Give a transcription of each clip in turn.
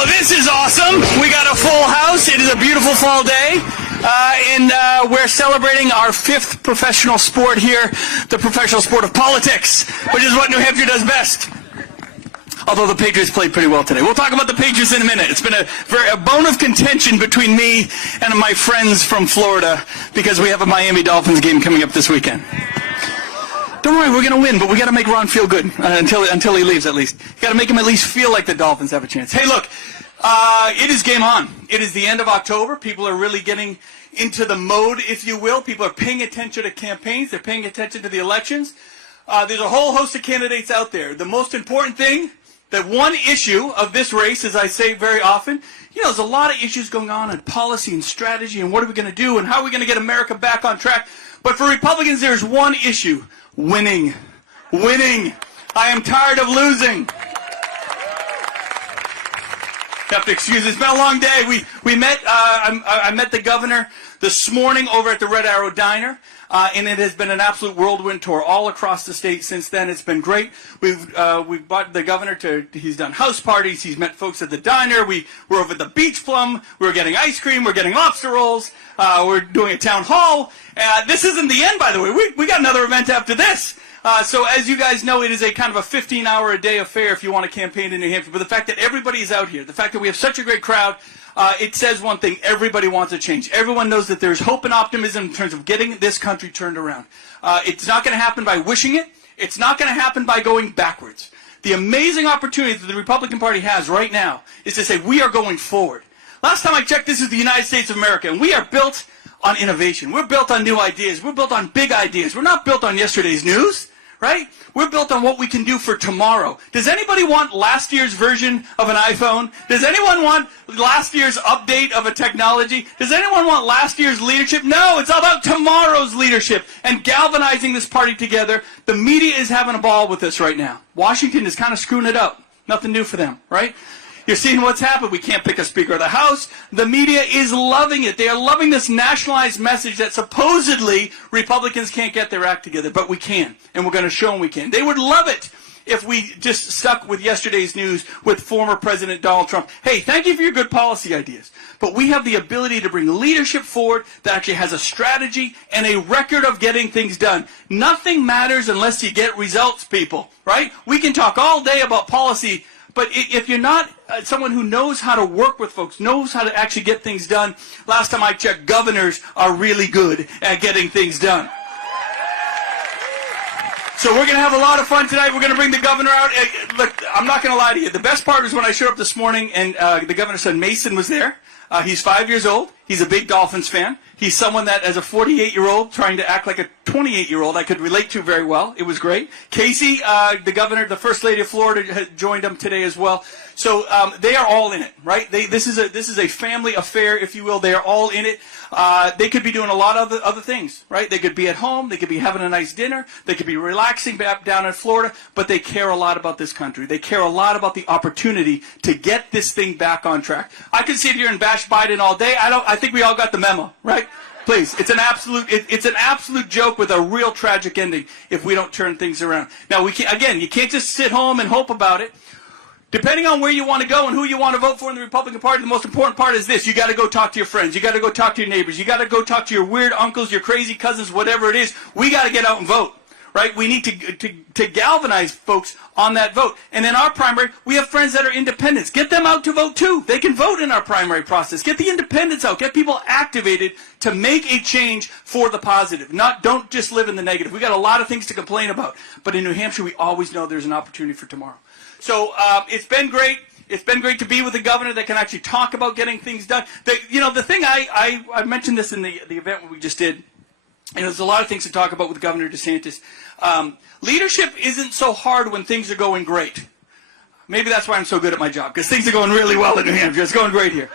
Well, this is awesome. We got a full house. It is a beautiful fall day. And we're celebrating our 5th professional sport here, the professional sport of politics, which is what New Hampshire does best. Although the Patriots played pretty well today. We'll talk about the Patriots in a minute. It's been a bone of contention between me and my friends from Florida because we have a Miami Dolphins game coming up this weekend. Don't worry, we're going to win, but we got to make Ron feel good until he leaves, at least. Got to make him at least feel like the Dolphins have a chance. Hey, look, it is game on. It is the end of October. People are really getting into the mode, if you will. People are paying attention to campaigns. They're paying attention to the elections. There's a whole host of candidates out there. The most important thing, that one issue of this race, as I say very often, there's a lot of issues going on in policy and strategy and what are we going to do and how are we going to get America back on track. But for Republicans, there's one issue. Winning. Winning. I am tired of losing. You have to excuse me. It's been a long day. We met. I met the governor this morning over at the Red Arrow Diner, and it has been an absolute whirlwind tour all across the state since then. It's been great. We've brought the governor to. He's done house parties. He's met folks at the diner. We're over at the Beach Plum. We're getting ice cream. We're getting lobster rolls. We're doing a town hall. This isn't the end, by the way. We got another event after this. So as you guys know, it is a kind of a 15-hour-a-day affair if you want to campaign in New Hampshire. But the fact that everybody is out here, the fact that we have such a great crowd, it says one thing. Everybody wants a change. Everyone knows that there's hope and optimism in terms of getting this country turned around. It's not going to happen by wishing it. It's not going to happen by going backwards. The amazing opportunity that the Republican Party has right now is to say we are going forward. Last time I checked, this is the United States of America, and we are built on innovation. We're built on new ideas. We're built on big ideas. We're not built on yesterday's news, right? We're built on what we can do for tomorrow. Does anybody want last year's version of an iPhone? Does anyone want last year's update of a technology? Does anyone want last year's leadership? No, it's all about tomorrow's leadership and galvanizing this party together. The media is having a ball with this right now. Washington is kind of screwing it up. Nothing new for them, right? You're seeing what's happened. We can't pick a Speaker of the House. The media is loving it. They are loving this nationalized message that supposedly Republicans can't get their act together, but we can, and we're going to show them we can. They would love it if we just stuck with yesterday's news with former President Donald Trump. Hey, thank you for your good policy ideas, but we have the ability to bring leadership forward that actually has a strategy and a record of getting things done. Nothing matters unless you get results, people, right? We can talk all day about policy, but if you're not someone who knows how to work with folks, knows how to actually get things done, last time I checked, governors are really good at getting things done. So we're going to have a lot of fun tonight. We're going to bring the governor out. Look, I'm not going to lie to you. The best part was when I showed up this morning and the governor's son Mason was there. He's 5 years old. He's a big Dolphins fan. He's someone that, as a 48-year-old, trying to act like a 28-year-old, I could relate to very well. It was great. Casey, the governor, the First Lady of Florida, has joined them today as well. So they are all in it, right? This is a family affair, if you will. They are all in it. They could be doing a lot of other things, right? They could be at home. They could be having a nice dinner. They could be relaxing back down in Florida. But they care a lot about this country. They care a lot about the opportunity to get this thing back on track. I could sit here and bash Biden all day. I think we all got the memo, right? Please, it's an absolute joke with a real tragic ending if we don't turn things around. Now, you can't just sit home and hope about it. Depending on where you want to go and who you want to vote for in the Republican Party, the most important part is this. You got to go talk to your friends. You got to go talk to your neighbors. You got to go talk to your weird uncles, your crazy cousins, whatever it is. We got to get out and vote, right? We need to galvanize folks on that vote. And in our primary, we have friends that are independents. Get them out to vote too. They can vote in our primary process. Get the independents out. Get people activated to make a change for the positive. Don't just live in the negative. We got a lot of things to complain about. But in New Hampshire, we always know there's an opportunity for tomorrow. So it's been great. It's been great to be with a governor that can actually talk about getting things done. The thing I mentioned this in the event we just did. There's a lot of things to talk about with Governor DeSantis. Leadership isn't so hard when things are going great. Maybe that's why I'm so good at my job, because things are going really well in New Hampshire. It's going great here.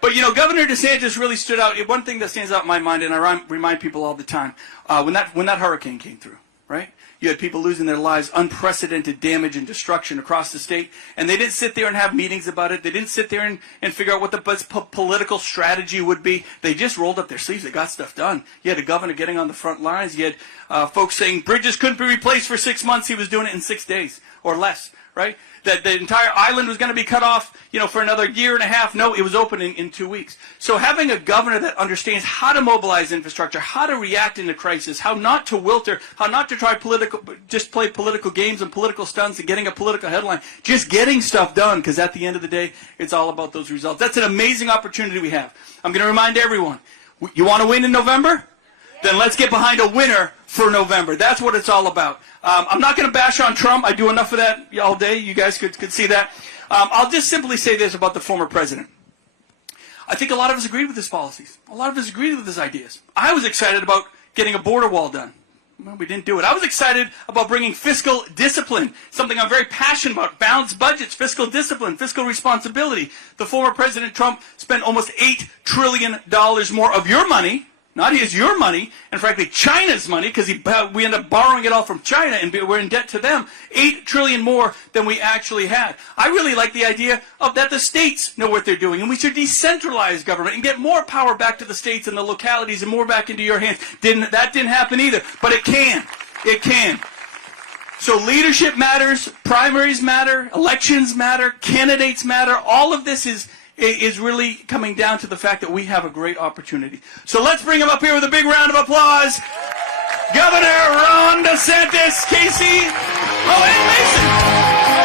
But, Governor DeSantis really stood out. One thing that stands out in my mind, and I remind people all the time, when that hurricane came through, right? You had people losing their lives, unprecedented damage and destruction across the state, and they didn't sit there and have meetings about it. They didn't sit there and figure out what the best political strategy would be. They just rolled up their sleeves. They got stuff done. You had a governor getting on the front lines. You had folks saying bridges couldn't be replaced for 6 months. He was doing it in 6 days or less, right? That the entire island was going to be cut off, for another year and a half. No, it was open in 2 weeks. So having a governor that understands how to mobilize infrastructure, how to react in a crisis, how not to wilter, how not to try just play political games and political stunts and getting a political headline, just getting stuff done, because at the end of the day, it's all about those results. That's an amazing opportunity we have. I'm going to remind everyone, you want to win in November? Then let's get behind a winner for November. That's what it's all about. I'm not going to bash on Trump. I do enough of that all day. You guys could see that. I'll just simply say this about the former president. I think a lot of us agreed with his policies. A lot of us agreed with his ideas. I was excited about getting a border wall done. Well, we didn't do it. I was excited about bringing fiscal discipline, something I'm very passionate about. Balanced budgets, fiscal discipline, fiscal responsibility. The former President Trump spent almost $8 trillion more of your money, not his, your money, and frankly China's money, because we end up borrowing it all from China and we're in debt to them. $8 trillion more than we actually had. I really like the idea of that the states know what they're doing, and we should decentralize government and get more power back to the states and the localities and more back into your hands. That didn't happen either, but it can. It can. So leadership matters, primaries matter, elections matter, candidates matter. All of this is really coming down to the fact that we have a great opportunity. So let's bring him up here with a big round of applause. Governor Ron DeSantis, Casey, and Mason.